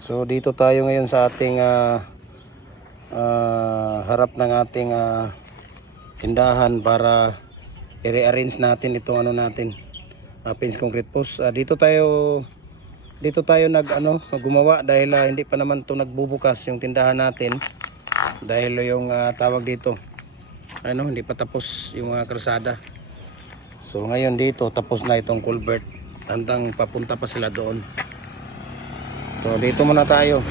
So dito tayo ngayon sa ating harap ng ating tindahan para i-rearrange natin itong ano natin, pins concrete post. Dito tayo gumawa dahil hindi pa naman to nagbubukas yung tindahan natin dahil yung tawag dito hindi pa tapos yung kalsada. So ngayon dito tapos na itong culvert, hanggang papunta pa sila doon. So dito muna tayo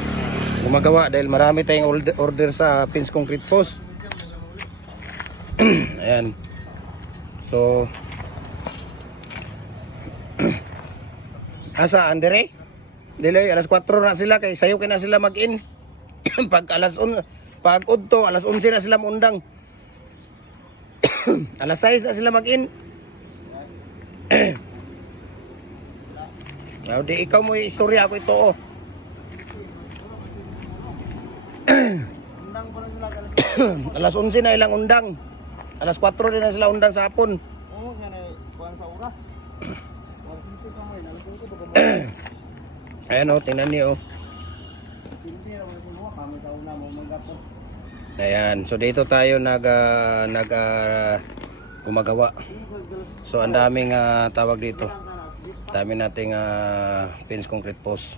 gumagawa dahil marami tayong order sa pins concrete post. Ayan. So asa andere? Dili alas 4 na sila kay sayo na sila mag-in. Pag pag udto alas 11 na sila mundang. Alas 6 na sila mag-in. Di ikaw mo istorya ako ito oh. Undang pa lang sila Alas 11 na ilang undang. Alas 4 din na sila undang sa hapon. Oo, yan ay kuhan sa oras. Oras dito ka mo, alas 5 ba mo? Ayan oh, tingnan niyo oh. Hindi ra mo kuno kami sa una mo manggapon. Ayan, so dito tayo gumagawa. So ang daming tawag dito. Dami nating pins concrete post.